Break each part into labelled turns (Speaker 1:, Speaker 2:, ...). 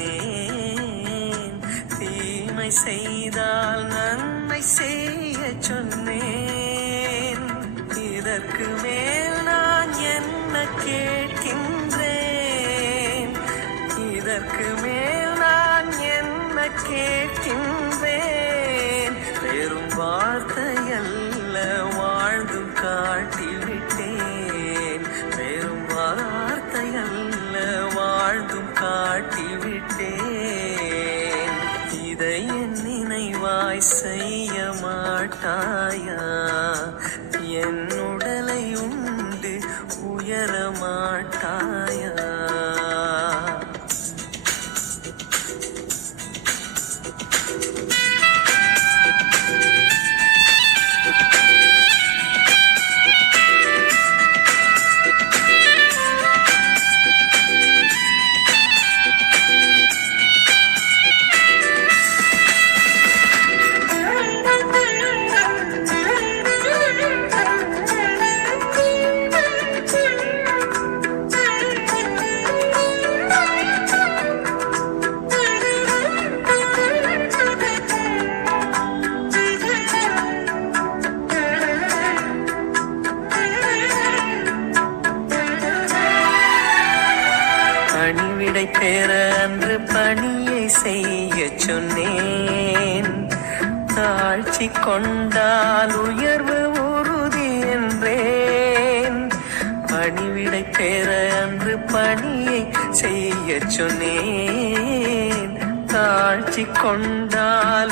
Speaker 1: சொன்னேன். தீமை செய்தால் நன்மை செய்ய சொன்னேன். இதற்கு மேல் நான் என்ன கேட்கின்றேன்? இதற்கு மேல் நான் என்ன கேட்கின்றேன்? பெரும் வார்த்தையல்ல வாழ்ந்து காட்டு fire. பணியை செய்ய சொன்னேன். தாழ்ச்சி கொண்டால்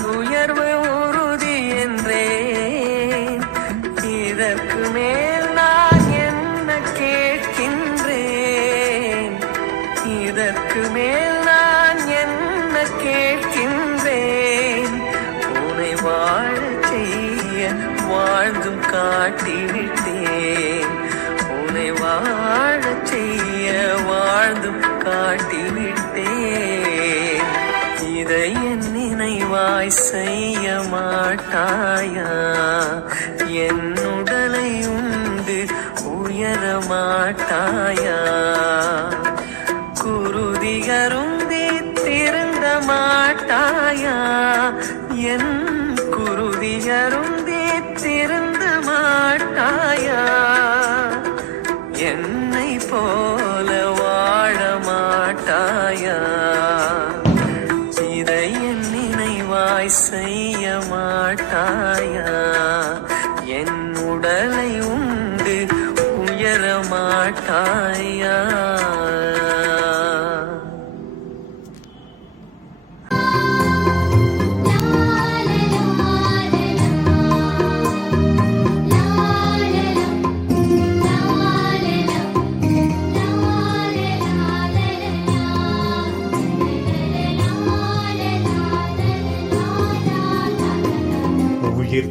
Speaker 2: 眼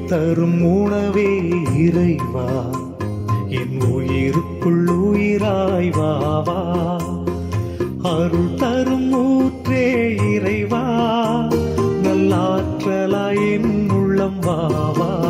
Speaker 2: தரும் உணவே இறைவா. என் உயிருக்குள் உயிராய் வாவா அருள் தரும் ஊற்றே இறைவா. நல்லாற்றலாய் என் உள்ளம் வாவா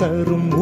Speaker 2: தரும்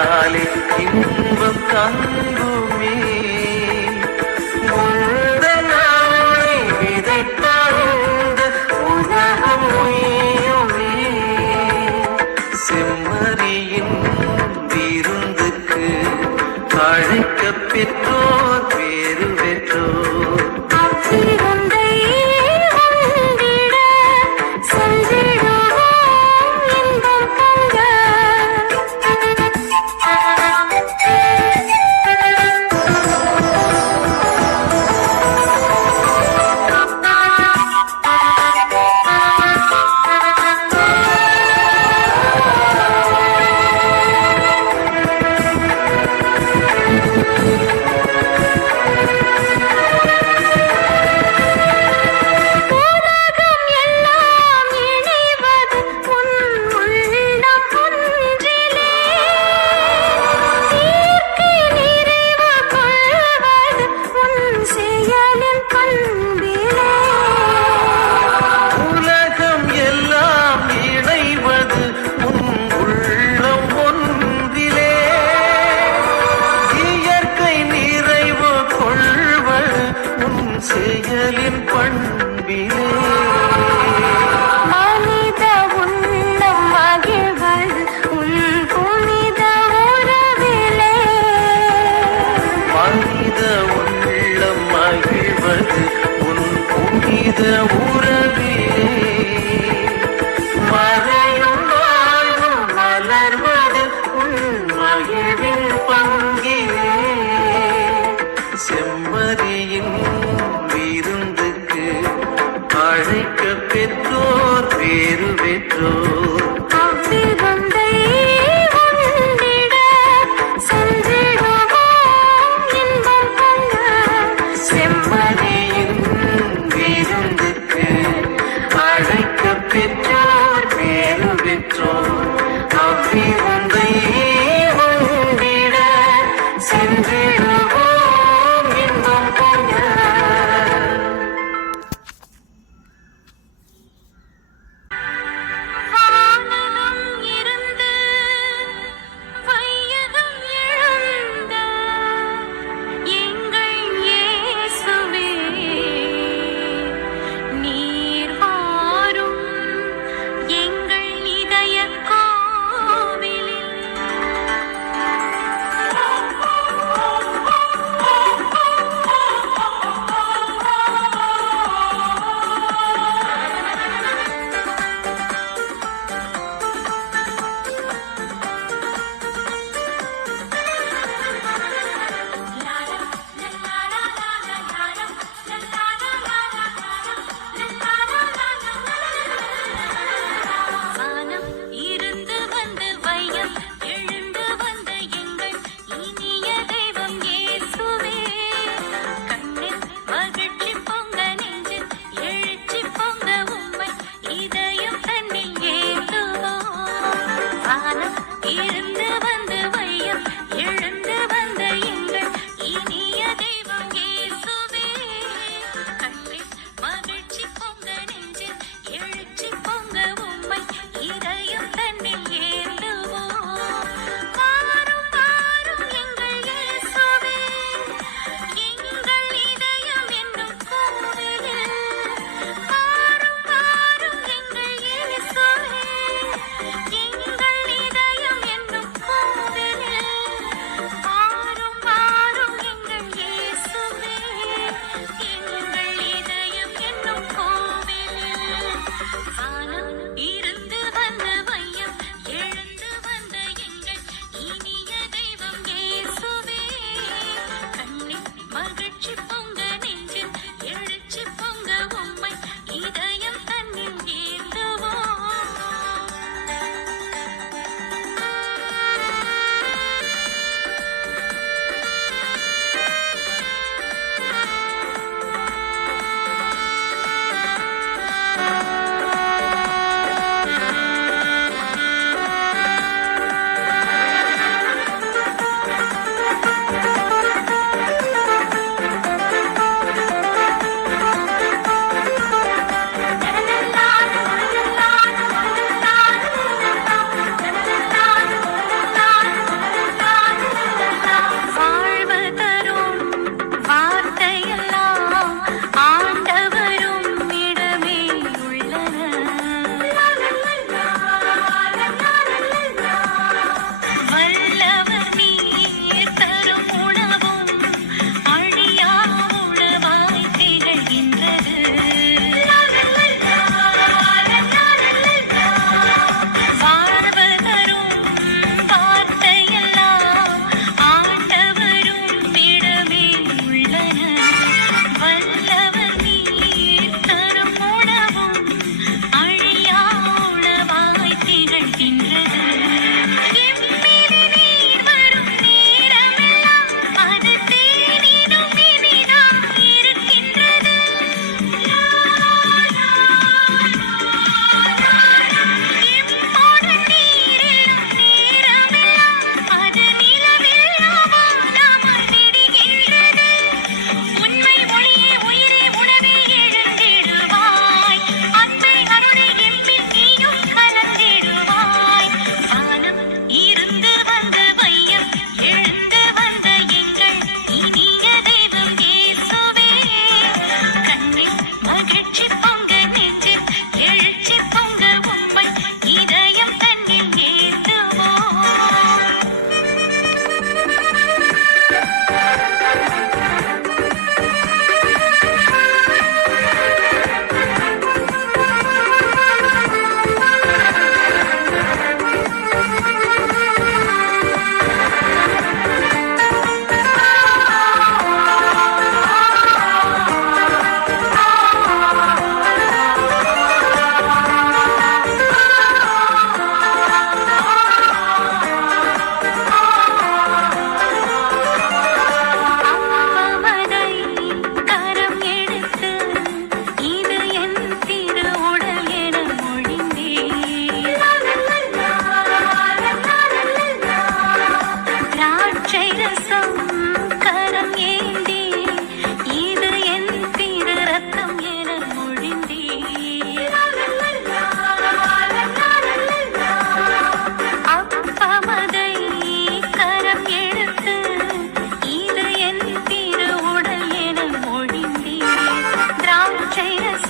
Speaker 3: என்றாலே இன்பம் தந்த Yeah.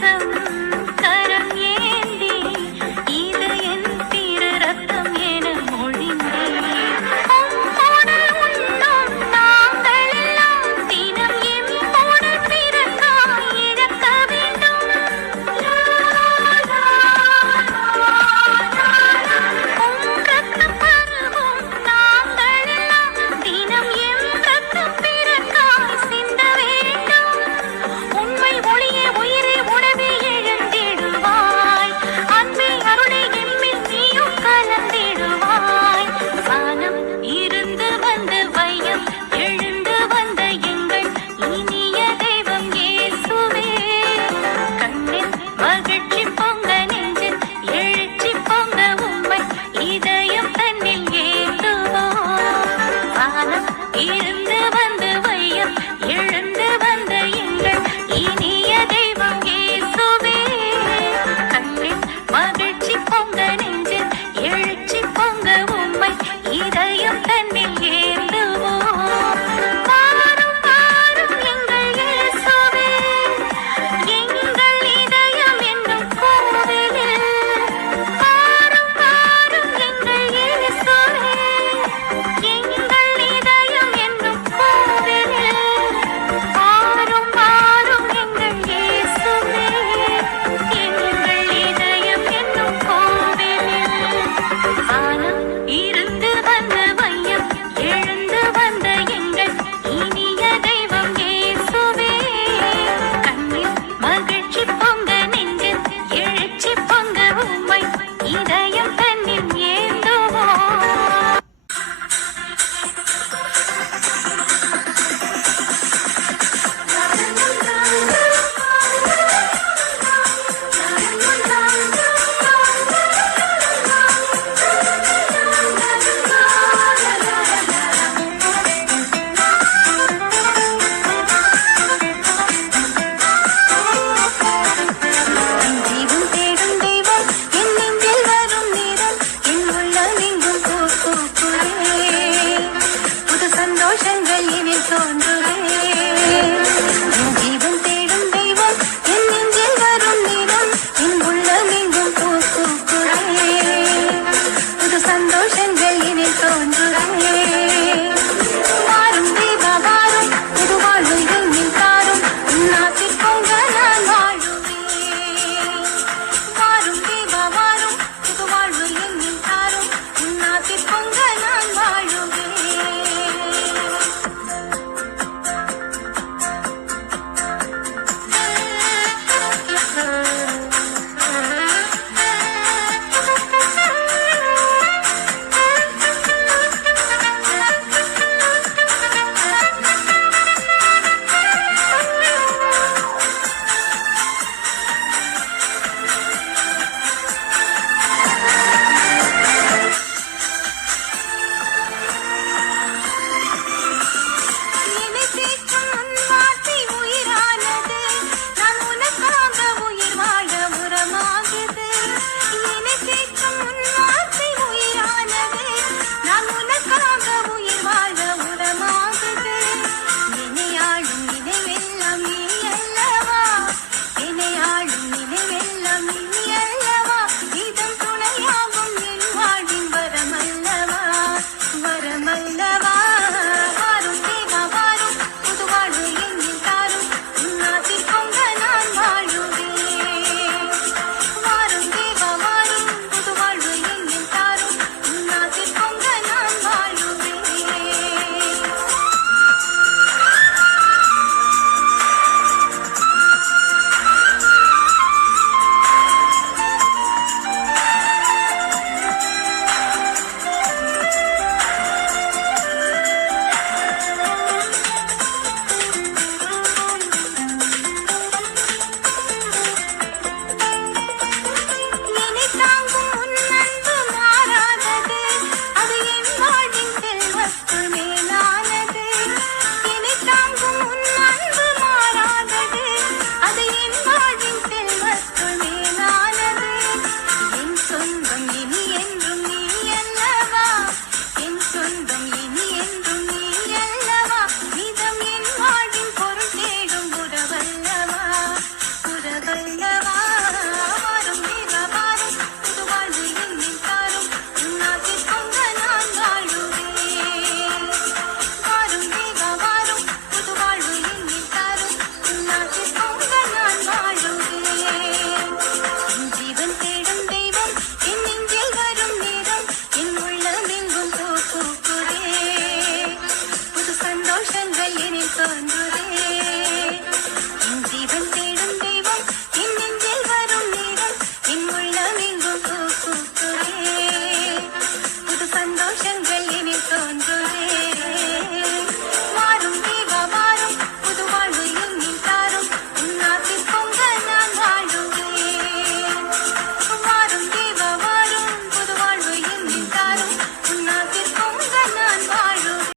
Speaker 3: sound